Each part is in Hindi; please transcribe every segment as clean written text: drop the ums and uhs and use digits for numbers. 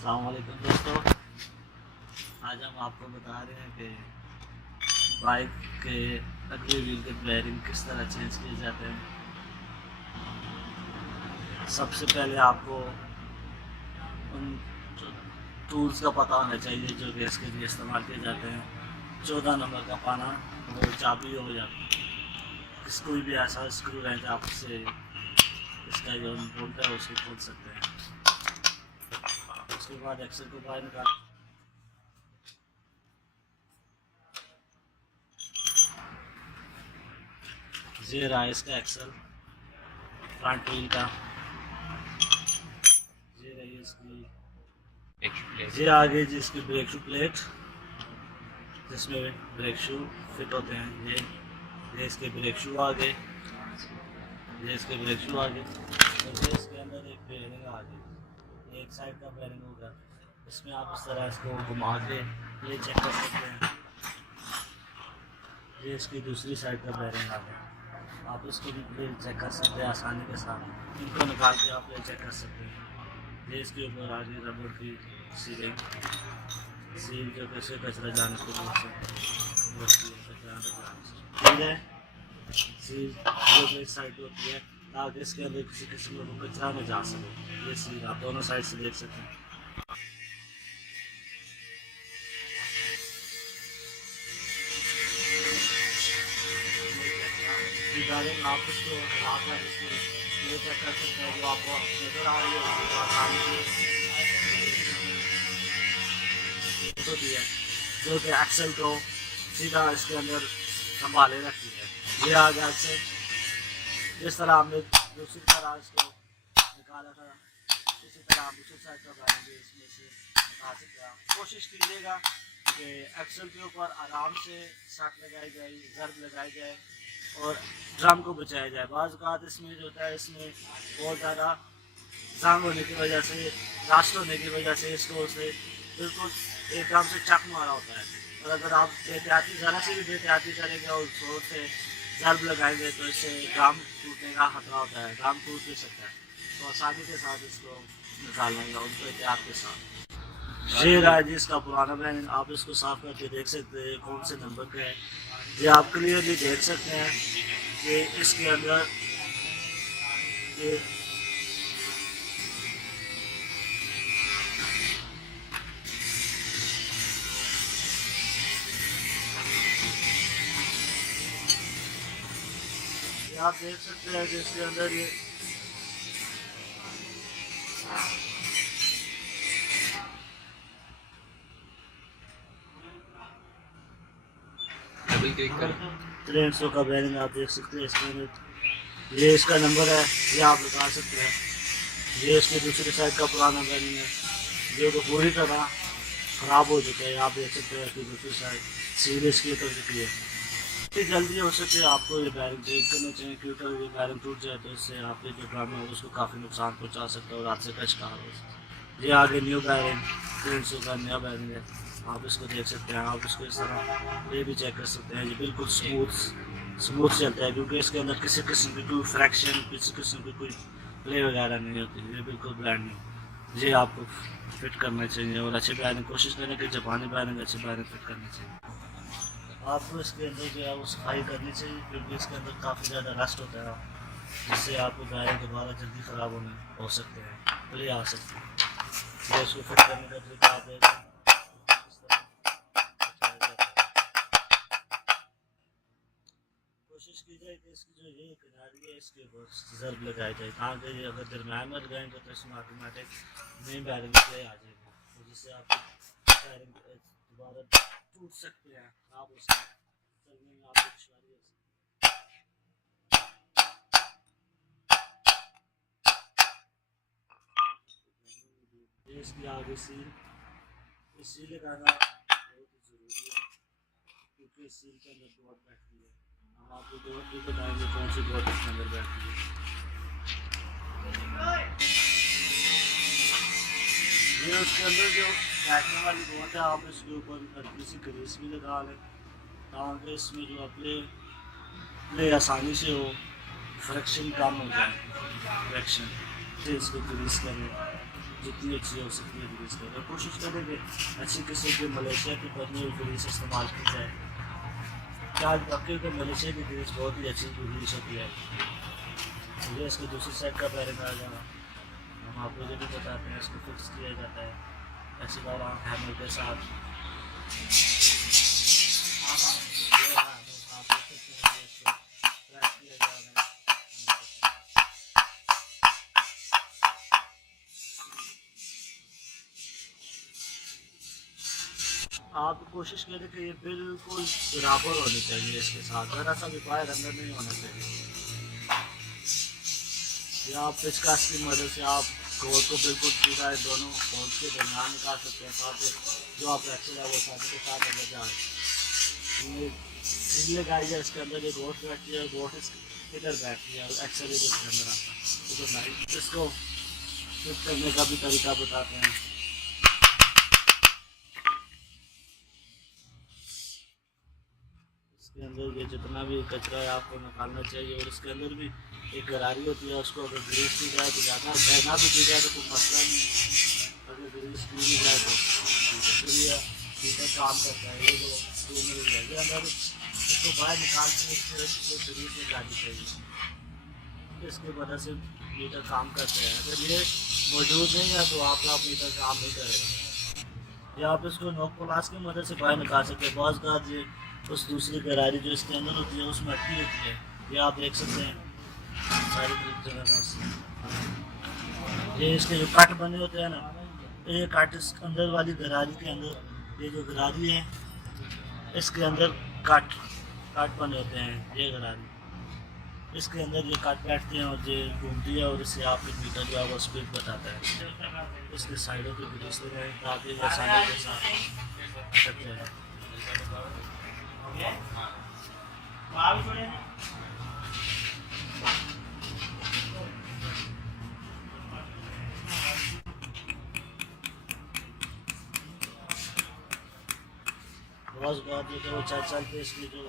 अस्सलाम वालेकुम दोस्तों। आज हम आपको बता रहे हैं कि बाइक के अगले व्हील के बेयरिंग किस तरह चेंज किए जाते हैं। सबसे पहले आपको उन टूल्स का पता होना चाहिए जो कि इसके लिए इस्तेमाल किए जाते हैं। 14 नंबर का पाना वो चाबी हो या कोई भी ऐसा स्क्रू है जो आपसे इसका जो बोल्ट है उसे खोल सकते हैं। उसके बाद एक्सल को बाहर निकाल ये रहा इसका एक्सल फ्रंट व्हील का। ये रही इसकी ये आगे जिसकी ब्रेक शू प्लेट जिसमें ब्रेक शू फिट होते हैं। ये इसके ब्रेक शू आगे, ये इसके ब्रेक शू आगे और ये इसके अंदर एक बेयरिंग आगे। एक साइड का बेयरिंग होगा, इसमें आप इस तरह इसको घुमा के ये चेक कर सकते हैं। ये इसकी दूसरी साइड का बेयरिंग आगे, आप इसको भी चेक कर सकते हैं आसानी के साथ। इनको निकाल के आप ये चेक कर सकते हैं। ये इसके ऊपर आगे रबड़ की सीलिंग सील जो कैसे कचरा जाने को ठीक है। सील जो एक साइड होती है ताकि इसके अंदर किसी किस्म का कचरा न जा सके। ये सील आप दोनों साइड से देख सकते हैं। आप उसको ये चेक कर सकते हैं जो आपको नजर आ रही है जो कि एक्सल को सीधा इसके अंदर संभाले रखती है। ये आ गया एक्सल। जिस तरह हमने दूसरी तरह इसको निकाला था इसी तरह आप दूसरी साइड का बैलेंस इसमें से निकाल सकते हैं। कोशिश कीजिएगा कि एक्सल के ऊपर आराम से सट लगाई जाए, ज़र्ब लगाई जाए और ड्रम को बचाया जाए। बाज़ औक़ात इसमें जो होता है इसमें बहुत ज़्यादा जंग होने की वजह से, रास्ट होने की वजह से इसको उसे बिल्कुल एकदम से चक मारा होता है। और अगर आप बेहतियाती ज़रा सी भी बेहतियाती करेंगे और जोर से ज़र्ब लगाएंगे तो इससे ड्रम टूटने का खतरा होता है। ड्रम टूट भी सकता है, तो आसानी के साथ इसको निकालना है उनको एहतियात के साथ। ये रहा जिसका पुराना बैन, आप इसको साफ करके देख सकते हैं कौन से नंबर का है। ये आप क्लियरली देख सकते हैं कि इसके अंदर ये आप देख सकते हैं कि इसके अंदर ये डबल क्लिक कर 300 का बैरिंग आप देख सकते हैं इसके अंदर। ये इसका नंबर है, ये आप लगा सकते हैं। ये इसके दूसरी साइड का पुराना बैरिंग है जो तो पूरी तरह ख़राब हो चुका है। आप देख सकते हैं कि दूसरी साइड सील इसकी उतर चुकी है। जितनी जल्दी हो सके आपको ये बैरिंग चेंज करना चाहिए, क्योंकि ये बैरिंग टूट जाए तो इससे आपके जो ड्रम है उसको काफ़ी नुकसान पहुंचा सकता है और हाथ से कचकार हो सकता है। ये आगे न्यू बैरिंग 300 का नया बैरिंग है, आप इसको देख सकते हैं। आप इसको इस तरह ये भी चेक कर सकते हैं। ये बिल्कुल स्मूथ चलता है क्योंकि इसके अंदर किसी किस्म की कोई फ्रैक्शन, किसी किस्म की कोई प्ले वगैरह नहीं होती। ये बिल्कुल ब्रांड नहीं। ये आपको फिट करना चाहिए और अच्छे बैरिंग कोशिश करें कि जापानी बैरिंग अच्छे बैरिंग फिट करनी चाहिए। आपको इसके अंदर जो है वो सफाई करनी चाहिए क्योंकि इसके अंदर काफ़ी ज़्यादा रस्ट होता है, जिससे आपको बैरिंग दोबारा जल्दी ख़राब हो सकते हैं, प्ले आ सकते हैं। ये इसको फिट करने का तरीका आप देखें। कोशिश की जाए कि इसकी जो ये किनारी है इसके ऊपर ज़र्ब लगाई जाए ताकि ये अगर दरम्यान में लगाएंगे तो इसमें ऑटोमेटिक नई बैरिंग प्ले आ जाएगी, तो जिससे आप बैरिंग दोबारा टूट सकते हैं, खराब हो सकते हैं, चलने में आपको दुश्वारी हो सकती है। इसकी आगे सील लगाना बहुत ही ज़रूरी है क्योंकि सील के अंदर बहुत बैठती है। हम आपको डोर भी बताएंगे कौन सी डोर इसके अंदर बैठती है। ये उसके अंदर जो बैठने वाली डोर है आप इसके ऊपर हल्की सी ग्रीस भी लगा लें ताकि इसमें जो प्ले आसानी से हो, फ्रैक्शन कम हो जाए। फ्रैक्शन से इसको ग्रीस करें जितनी अच्छी हो सकती है ग्रीस करें। कोशिश करेंगे अच्छी किस्म की मलेशिया की बनी हुई ग्रीस इस्तेमाल की जाए। क्या बाकी तो मलेशिया की ग्रीस बहुत ही अच्छी ग्रीस होती है। मुझे इसके दूसरी साइड का बैरिंग आ जाएगा, हम आपको जो भी बताते हैं इसको फिक्स किया जाता है ऐसी बार हैमर के साथ। आप कोशिश करें कि ये बिल्कुल बराबर होनी चाहिए, इसके साथ ज़रा सा भी बाहर अंदर नहीं होना चाहिए। या आप पेचकस की मदद से आप गोल को बिल्कुल सीधा दोनों होल के दरमियान निकाल सकते हैं ताकि जो आप फ्रैक्चर है वो साथ के साथ अंदर जाए। ये सील लगाई है, इसके अंदर एक गोट बैठती है, गोट इधर बैठती है और एक्सरे इसके अंदर आता है। तो इसको फिट करने का भी तरीका बताते हैं। इसके अंदर ये जितना भी कचरा है आपको निकालना चाहिए, और इसके अंदर भी एक गरारी होती है, उसको अगर ग्रीस की जाए तो ज़्यादा बहना भी की जाए तो कोई मसला नहीं है। अगर ग्रीस की भी जाए तो फिर ये हीटर काम करता है। ये जो ट्यूमर है ये अंदर इसको बाहर निकाल के इसको ग्रीस में जानी चाहिए, इसकी वजह से मीटर काम करते हैं। अगर ये मौजूद नहीं है तो आपका मीटर काम नहीं करेगा। या आप इसको नोक प्लास की मदद से बाहर निकाल सकते हैं। बहुत का ये उस दूसरी गरारी जो इसके अंदर होती है उसमें अटकी होती है, ये आप देख सकते हैं सारी जगह। ये इसके जो कट बने होते हैं ना, ये कट इस अंदर वाली गरारी के अंदर, ये जो गरारी है इसके अंदर कट बने होते हैं। ये गरारी इसके अंदर ये कट बैठते हैं और ये घूमती है और इससे आपके मीटर जो है वो स्पीड बताता है। इसके साइडों पर ग्रीस लगाएं ताकि आसानी के साथ अटक जाए। बहुत बात ये तो चलते इसके जो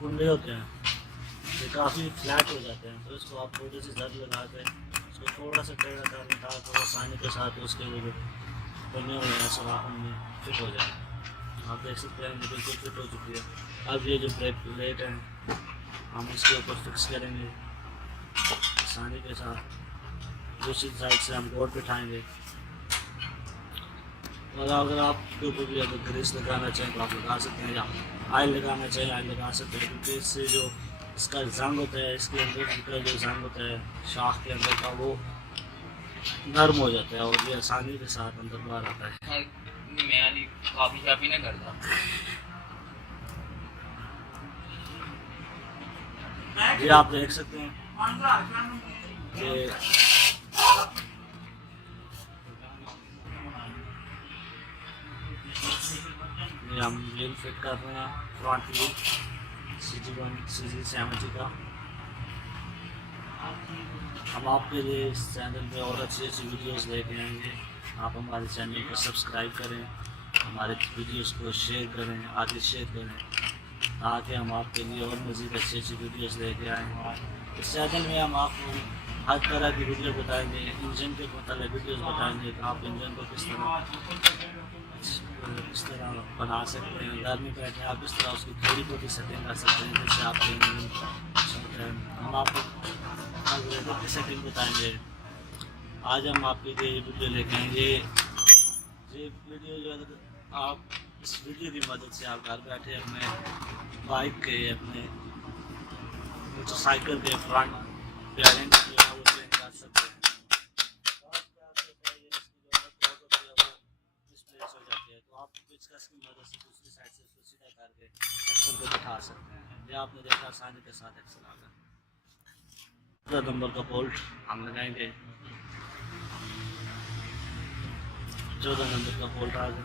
कुंडे होते हैं ये काफ़ी फ्लैट हो जाते हैं, तो इसको आप थोड़ी सी जड़ लगा के इसको थोड़ा सा टेढ़ा करने का तो आसानी के साथ उसके वो बने हुए हैं सुराख उनमें फिट हो जाए। आप देख सकते हैं ये बिल्कुल फिट हो चुकी है। अब ये जो ब्रेक प्लेट है हम इसके ऊपर फिक्स करेंगे आसानी के साथ। दूसरी साइड से हम बोर्ड बिठाएंगे, और अगर आपके ऊपर भी अगर ग्रीस लगाना चाहें तो आप लगा सकते हैं, या आयल लगाना चाहें आयल लगा सकते हैं, क्योंकि इससे जो इसका जंग होता है, इसके अंदर का जो जंग होता है शाख के अंदर का, वो नरम हो जाता है और ये आसानी के साथ अंदर बाहर आता है। मैं काफ़ी नहीं करता। ये आप देख सकते हैं कि ये हम व्हील फिट कर रहे हैं, फ्रंट व्हील CG1 CG70 का। हम आपके लिए इस चैनल पे और अच्छी वीडियोस लेके आएंगे। आप हमारे चैनल को सब्सक्राइब करें, हमारे वीडियोस को शेयर करें, आगे शेयर करें ताकि हम आपके लिए और मज़ीद अच्छी वीडियोस लेके आएँ। इस चैनल में हम आपको हर तरह की वीडियो बताएंगे, इंजन के मतलब वीडियोस बताएंगे कि आप इंजन को किस तरह बना सकते हैं। घर में बैठे आप इस तरह उसकी थोड़ी बहुत सेटिंग कर सकते हैं, जैसे आपके इंजन हम आपको रेडर की सेटिंग बताएंगे। आज हम आपके लिए वीडियो लेके आएंगे। ये वीडियो जो है आप इस वीडियो की मदद से आप घर बैठे अपने बाइक के, अपने मोटरसाइकिल के फ्रंट बेयरिंग जो है वो चेंज कर सकते हैं। हो जाती है तो आप पेचकस की मदद से दूसरी साइड से उसको सीधा करके एक्सल को बिठा सकते हैं। ये आपने देखा आसानी के साथ एक्सल आ गया। 14 नंबर का बोल्ट हम लगाएंगे, 14 नंबर का बोल्ट आ गया।